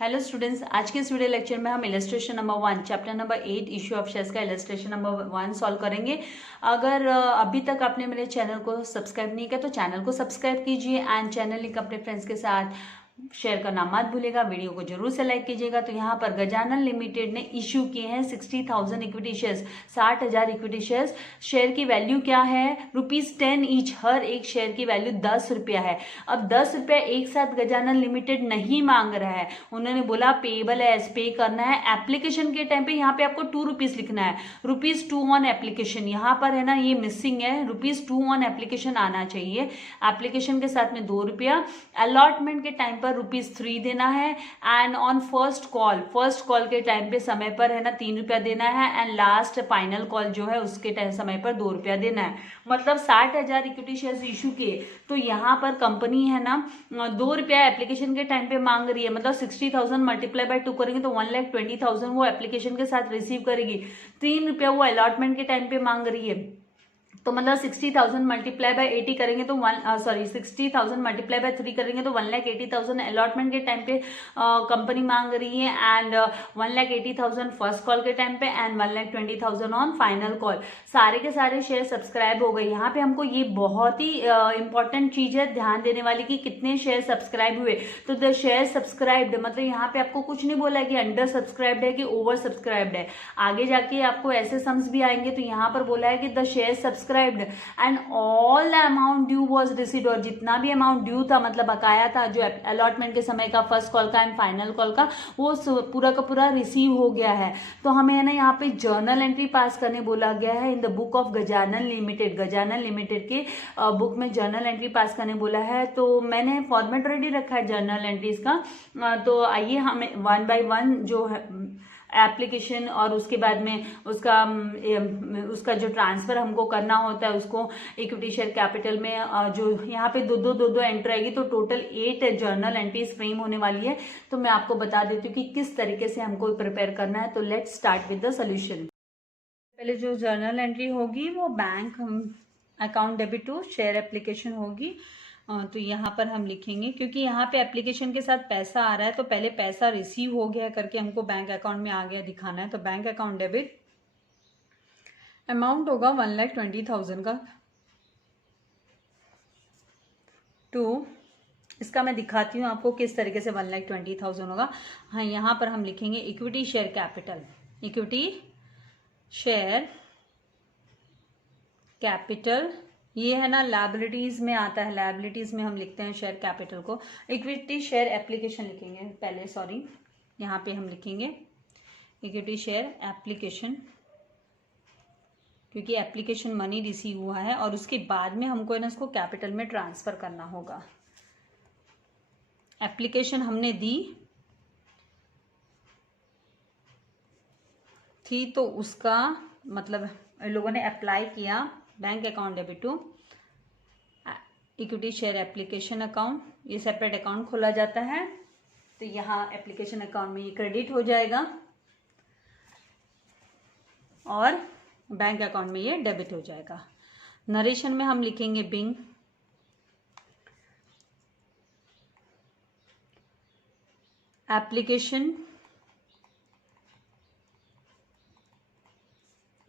Hello students, आज के इस वीडियो लेक्चर में हम illustration number 1 chapter number 8 issue of shares का इलस्ट्रेशन नंबर 1 सॉल्व करेंगे। अगर अभी तक आपने मेरे चैनल को सब्सक्राइब नहीं किया तो चैनल को सब्सक्राइब कीजिए एंड चैनल लिंक अपने फ्रेंड्स के साथ शेयर करना मत भूलिएगा। वीडियो को जरूर से लाइक कीजिएगा। तो यहाँ पर गजानन लिमिटेड ने इश्यू किए हैं 60,000 equity shares, 60,000 equity shares. Share की वैल्यू क्या है? ₹10 ईच, हर एक शेयर की वैल्यू 10 रुपया है। अब 10 रुपया एक साथ गजानन लिमिटेड नहीं मांग रहा है, उन्होंने बोला पेएबल है, पे करना है। एप्लीकेशन के टाइम पे यहाँ पे आपको ₹2 लिखना है, ₹2 ऑन एप्लीकेशन। यहाँ पर है ना, ये मिसिंग है, ₹2 ऑन एप्लीकेशन आना चाहिए। एप्लीकेशन के साथ में ₹2। अलॉटमेंट के टाइम पर ₹3 देना है एंड ऑन फर्स्ट कॉल के टाइम पे समय पर है ना ₹3 देना है एंड लास्ट फाइनल कॉल जो है उसके समय पर ₹2 देना है। मतलब 60,000 इक्विटी शेयर्स इशू किए तो यहाँ पर कंपनी है ना ₹2 एप्लीकेशन के टाइम पे मांग रही है। मतलब 60,000 मल्टीप्लाई बाय 2 करेंगे तो 1,20,000 वो एप्लीकेशन के साथ रिसीव करेगी। ₹3 वो अलॉटमेंट के टाइम पे मांग रही है। तो मतलब 60,000 मल्टीप्लाई बाय 80 करेंगे तो 60,000 मल्टीप्लाई बाय 3 करेंगे तो 1,80,000 अलॉटमेंट के टाइम पे कंपनी मांग रही है एंड 1,80,000 फर्स्ट कॉल के टाइम पे एंड 1,20,000 ऑन फाइनल कॉल। सारे के सारे शेयर सब्सक्राइब हो गए। यहाँ पे हमको ये बहुत ही इंपॉर्टेंट चीज है ध्यान देने वाली कि कितने शेयर सब्सक्राइब हुए। तो द शेयर सब्सक्राइब्ड मतलब यहाँ पे आपको कुछ नहीं बोला है कि अंडर सब्सक्राइब्ड है कि ओवर सब्सक्राइब्ड है। आगे जाके आपको ऐसे सम्स भी आएंगे तो यहाँ पर बोला है कि the share subscribed and all the amount due was received, और जितना भी अमाउंट ड्यू था मतलब बकाया था जो अलॉटमेंट के समय का, फर्स्ट कॉल का एंड फाइनल कॉल का, वो पूरा का पूरा रिसीव हो गया है। तो हमें है ना यहाँ पे जर्नल एंट्री पास करने बोला गया है in the book of Gajanan limited. Gajanan limited के बुक में जर्नल एंट्री पास करने बोला है। तो मैंने फॉर्मेट रेडी रखा है जर्नल एंट्रीज का। तो आइए हमें 1 बाय 1 जो है एप्लीकेशन और उसके बाद में उसका जो ट्रांसफर हमको करना होता है उसको इक्विटी शेयर कैपिटल में जो यहाँ पे दो एंट्री आएगी तो टोटल 8 जर्नल एंट्रीज फ्रेम होने वाली है। तो मैं आपको बता देती हूँ कि किस तरीके से हमको प्रिपेयर करना है। तो let's start with the solution. पहले जो जर्नल एंट्री होगी वो bank account debit to share application होगी। तो यहाँ पर हम लिखेंगे, क्योंकि यहाँ पे एप्लीकेशन के साथ पैसा आ रहा है तो पहले पैसा रिसीव हो गया करके हमको बैंक अकाउंट में आ गया दिखाना है। तो बैंक अकाउंट डेबिट, अमाउंट होगा 1,20,000 का। तो इसका मैं दिखाती हूँ आपको किस तरीके से 1,20,000 होगा। हाँ, यहाँ पर हम लिखेंगे equity share capital, equity share capital. ये है ना लायबिलिटीज में आता है, लायबिलिटीज में हम लिखते हैं शेयर कैपिटल को। इक्विटी शेयर एप्लीकेशन लिखेंगे पहले, सॉरी, यहाँ पे हम लिखेंगे इक्विटी शेयर एप्लीकेशन, क्योंकि एप्लीकेशन मनी रिसीव हुआ है और उसके बाद में हमको है ना इसको कैपिटल में ट्रांसफर करना होगा। एप्लीकेशन हमने दी थी तो उसका मतलब लोगों ने अप्लाई किया bank account debit to equity share application account. ये सेपरेट अकाउंट खोला जाता है तो यहाँ एप्लीकेशन अकाउंट में ये क्रेडिट हो जाएगा और बैंक अकाउंट में ये डेबिट हो जाएगा। नरेशन में हम लिखेंगे being application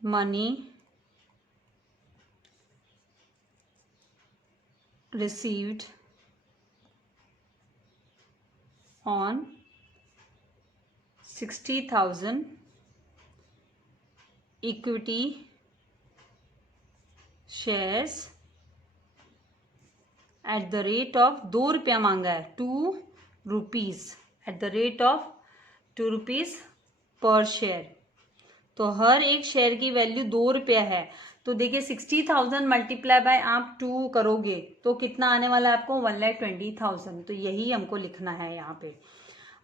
money received on 60,000 equity shares at the rate of ₹2 मांगा है, ₹2 at the rate of ₹2 per share. तो हर एक शेयर की वैल्यू ₹2 है। तो देखिए 60,000 मल्टीप्लाई बाय आप 2 करोगे तो कितना आने वाला है आपको? 1,20,000। तो यही हमको लिखना है यहाँ पे।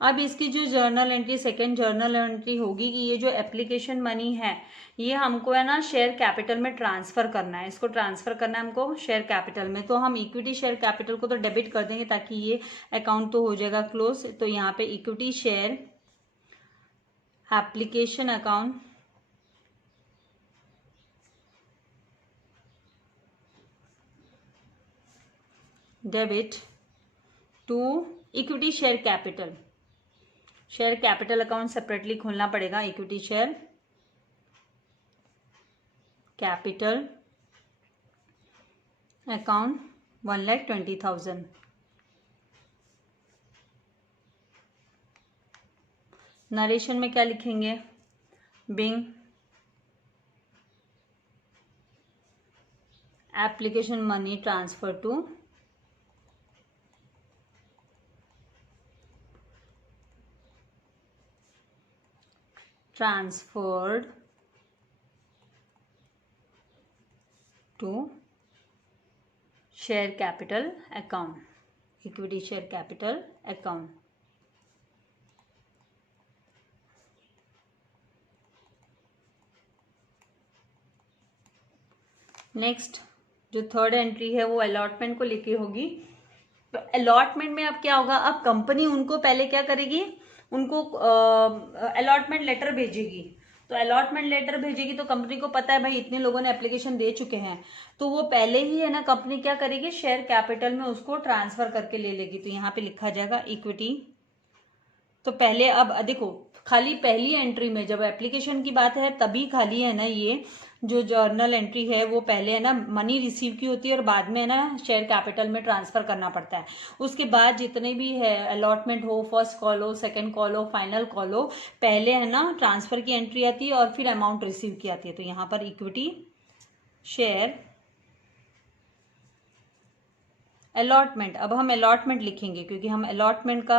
अब इसकी जो journal entry, second journal entry होगी कि ये जो एप्लीकेशन मनी है ये हमको है ना शेयर कैपिटल में ट्रांसफर करना है। इसको ट्रांसफर करना है हमको शेयर कैपिटल में। तो हम इक्विटी शेयर कैपिटल को तो डेबिट कर देंगे ताकि ये अकाउंट तो हो जाएगा क्लोज। तो यहाँ पे equity share application account debit to equity share capital share capital account separately खोलना पड़ेगा। Equity share capital account 1,20,000। Narration में क्या लिखेंगे? Being application money transfer to transferred to share capital account, equity share capital account। Next जो third entry है वो allotment को लेके होगी। तो अलॉटमेंट में अब क्या होगा, अब कंपनी उनको पहले क्या करेगी, उनको अलॉटमेंट लेटर भेजेगी। तो अलॉटमेंट लेटर भेजेगी तो कंपनी को पता है भाई इतने लोगों ने एप्लीकेशन दे चुके हैं, तो वो पहले ही है ना कंपनी क्या करेगी, शेयर कैपिटल में उसको ट्रांसफर करके ले लेगी। तो यहाँ पे लिखा जाएगा इक्विटी। तो पहले अब देखो खाली पहली एंट्री में जब एप्लीकेशन की बात है तभी खाली है ना ये जो जर्नल एंट्री है वो पहले है ना मनी रिसीव की होती है और बाद में है ना शेयर कैपिटल में ट्रांसफर करना पड़ता है। उसके बाद जितने भी है अलॉटमेंट हो, फर्स्ट कॉल हो, सेकंड कॉल हो, फाइनल कॉल हो, पहले है ना ट्रांसफर की एंट्री आती है और फिर अमाउंट रिसीव की आती है। तो यहाँ पर इक्विटी शेयर अलॉटमेंट, अब हम अलॉटमेंट लिखेंगे क्योंकि हम अलॉटमेंट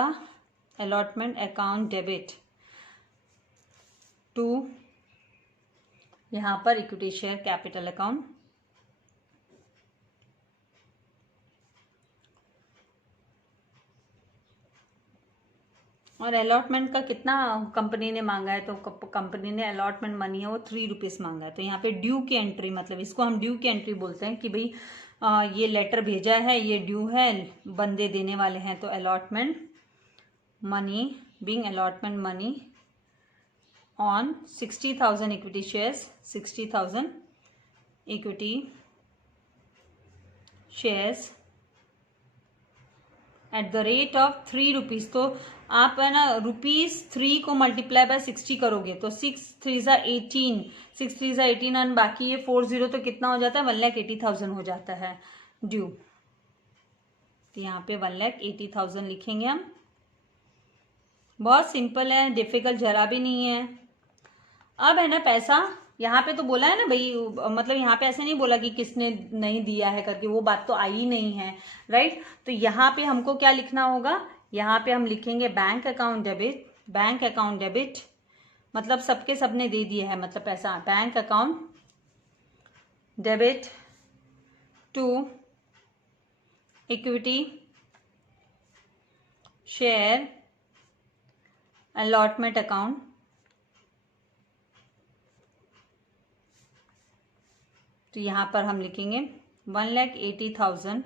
अकाउंट डेबिट टू यहां पर इक्विटी शेयर कैपिटल अकाउंट। और अलॉटमेंट का कितना कंपनी ने मांगा है, तो कंपनी ने अलॉटमेंट मनी है वो 3 रुपीज़ मांगा है। तो यहाँ पे ड्यू की एंट्री, मतलब इसको हम ड्यू की एंट्री बोलते हैं कि भाई ये लेटर भेजा है, ये ड्यू है, बंदे देने वाले हैं। तो allotment money being allotment money on 60,000 equity shares, 60,000 equity shares at the rate of 3 rupees. तो आप है ना ₹3 को मल्टीप्लाई बाय 60 करोगे तो 6 3 ज़ा 18, 6 3 ज़ा 18 और बाकी ये 40 तो कितना हो जाता है, 1,80,000 हो जाता है ड्यू। तो यहाँ पे 1,80,000 लिखेंगे हम। बहुत सिंपल है, डिफिकल्ट जरा भी नहीं है। अब है ना पैसा यहाँ पे तो बोला है ना भाई, मतलब यहाँ पे ऐसे नहीं बोला कि किसने नहीं दिया है करके, वो बात तो आई ही नहीं है, राइट। तो यहाँ पे हमको क्या लिखना होगा, यहाँ पे हम लिखेंगे bank account debit. Bank account debit मतलब सबके सबने दे दिया है, मतलब पैसा bank account debit to equity share allotment account. तो यहाँ पर हम लिखेंगे 1,80,000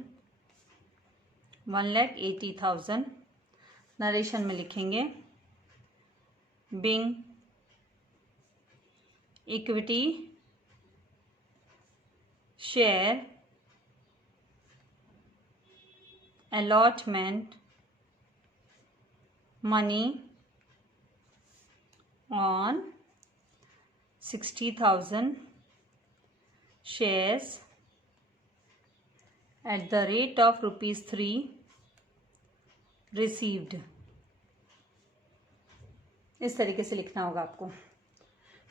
नरेशन में लिखेंगे being equity share allotment money on 60,000 shares at the rate of ₹3 received। इस तरीके से लिखना होगा आपको।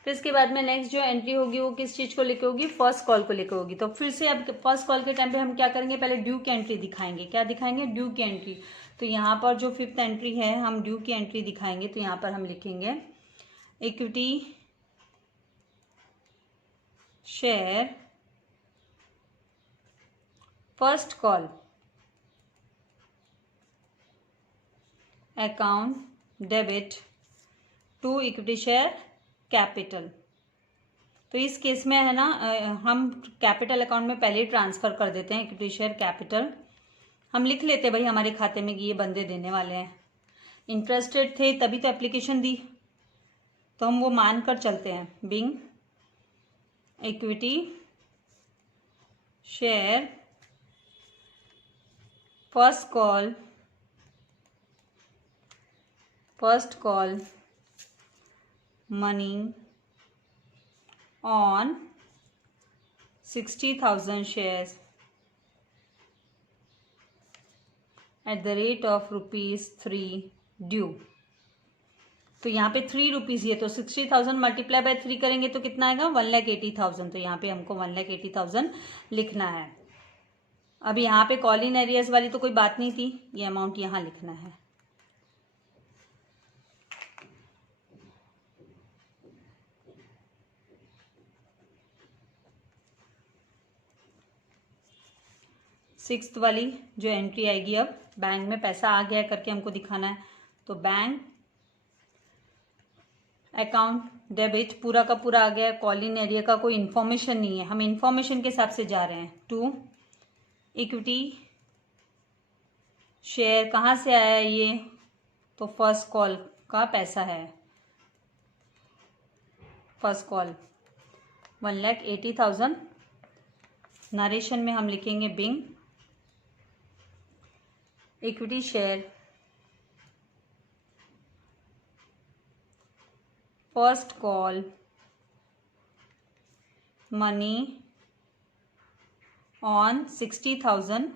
फिर इसके बाद में नेक्स्ट जो एंट्री होगी वो किस चीज़ को लेकर होगी, फर्स्ट कॉल को लेकर होगी। तो फिर से अब फर्स्ट कॉल के टाइम पे हम क्या करेंगे, पहले ड्यू की एंट्री दिखाएंगे। क्या दिखाएंगे, ड्यू की एंट्री। तो यहाँ पर जो 5th एंट्री है हम ड्यू की एंट्री दिखाएंगे। तो यहाँ पर हम लिखेंगे equity share first call account debit to equity share capital. तो इस केस में है ना हम कैपिटल अकाउंट में पहले ही ट्रांसफर कर देते हैं इक्विटी शेयर कैपिटल। हम लिख लेते हैं भाई हमारे खाते में कि ये बंदे देने वाले हैं, इंटरेस्टेड थे तभी तो एप्लीकेशन दी, तो हम वो मान कर चलते हैं। Being equity share first call first call money on 60,000 shares at the rate of ₹3 due. तो यहाँ पे 3 रुपीज़ ये, तो 60,000 मल्टीप्लाई बाय 3 करेंगे तो कितना आएगा 1,80,000। तो यहाँ पे हमको 1,80,000 लिखना है। अब यहाँ पे कॉल इन एरियर्स वाली तो कोई बात नहीं थी, ये अमाउंट यहाँ लिखना है। सिक्स्थ वाली जो एंट्री आएगी, अब बैंक में पैसा आ गया करके हमको दिखाना है। तो बैंक अकाउंट डेबिट पूरा का पूरा आ गया। कॉल इन एरिया का कोई इन्फॉर्मेशन नहीं है, हम इन्फॉर्मेशन के हिसाब से जा रहे हैं। टू इक्विटी शेयर कहाँ से आया ये, तो फर्स्ट कॉल का पैसा है। First call 1,80,000। नरेशन में हम लिखेंगे being equity share first call money on 60,000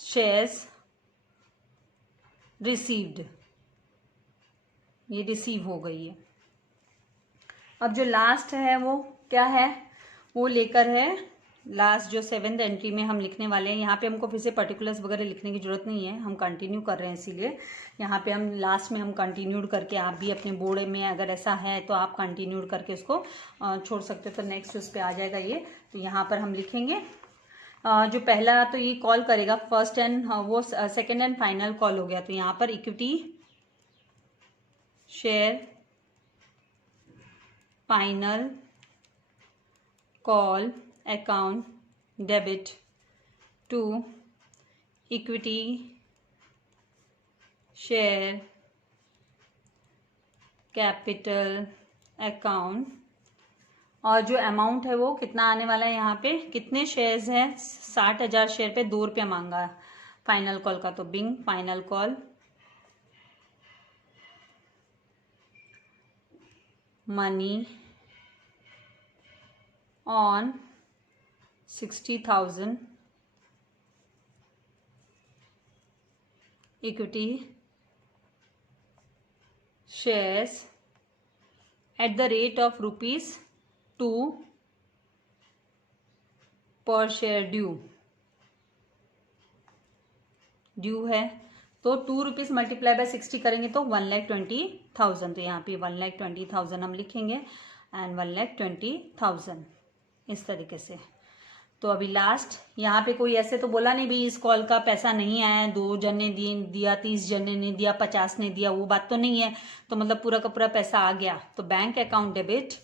shares received. ये रिसीव हो गई है। अब जो लास्ट है वो क्या है, वो लेकर है लास्ट जो 7th एंट्री में हम लिखने वाले हैं। यहाँ पे हमको फिर से पर्टिकुलर्स वगैरह लिखने की जरूरत नहीं है, हम कंटिन्यू कर रहे हैं, इसीलिए यहाँ पे हम लास्ट में हम कंटिन्यूड करके, आप भी अपने बोर्ड में अगर ऐसा है तो आप कंटिन्यूड करके उसको छोड़ सकते हो, तो नेक्स्ट उस पर आ जाएगा ये। तो यहाँ पर हम लिखेंगे जो पहला तो ये कॉल करेगा फर्स्ट एंड वो सेकेंड एंड फाइनल कॉल हो गया। तो यहाँ पर equity share final call account debit to equity share capital account. और जो अमाउंट है वो कितना आने वाला है, यहाँ पे कितने शेयर्स हैं, 60,000 शेयर पे ₹2 मांगा फाइनल कॉल का। तो being final call money on 60,000 equity shares at the rate of ₹2 per share due है। तो 2 रुपीज मल्टीप्लाई बाय 60 करेंगे तो 1,20,000। तो यहाँ पे 1,20,000 हम लिखेंगे एंड 1,20,000 इस तरीके से। तो अभी लास्ट यहाँ पे कोई ऐसे तो बोला नहीं भी इस कॉल का पैसा नहीं आया, 2 जन ने दिया, 30 जन ने दिया, 50 ने दिया, वो बात तो नहीं है। तो मतलब पूरा का पूरा पैसा आ गया। तो बैंक अकाउंट डेबिट,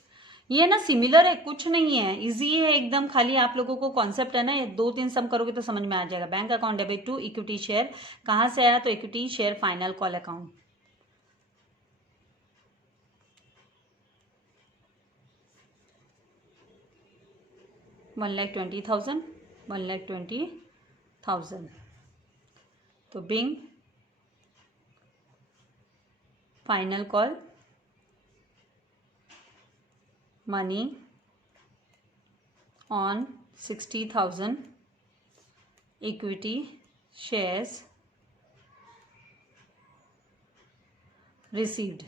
ये ना सिमिलर है, कुछ नहीं है, इजी है एकदम। खाली आप लोगों को कॉन्सेप्ट है ना, 2-3 सम करोगे तो समझ में आ जाएगा। Bank account debit to equity share कहाँ से आया, तो equity share final call account. $1,20,000 तो being final call money on 60,000 equity shares received.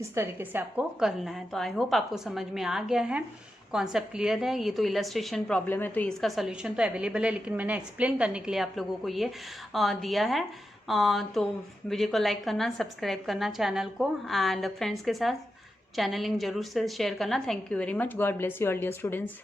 इस तरीके से आपको करना है। तो आई होप आपको समझ में आ गया है, कॉन्सेप्ट क्लियर है। ये तो इलस्ट्रेशन प्रॉब्लम है, तो इसका सोल्यूशन तो अवेलेबल है, लेकिन मैंने एक्सप्लेन करने के लिए आप लोगों को ये दिया है। तो वीडियो को लाइक करना, सब्सक्राइब करना चैनल को, एंड फ्रेंड्स के साथ चैनल लिंक जरूर से शेयर करना। Thank you very much. God bless you all dear students.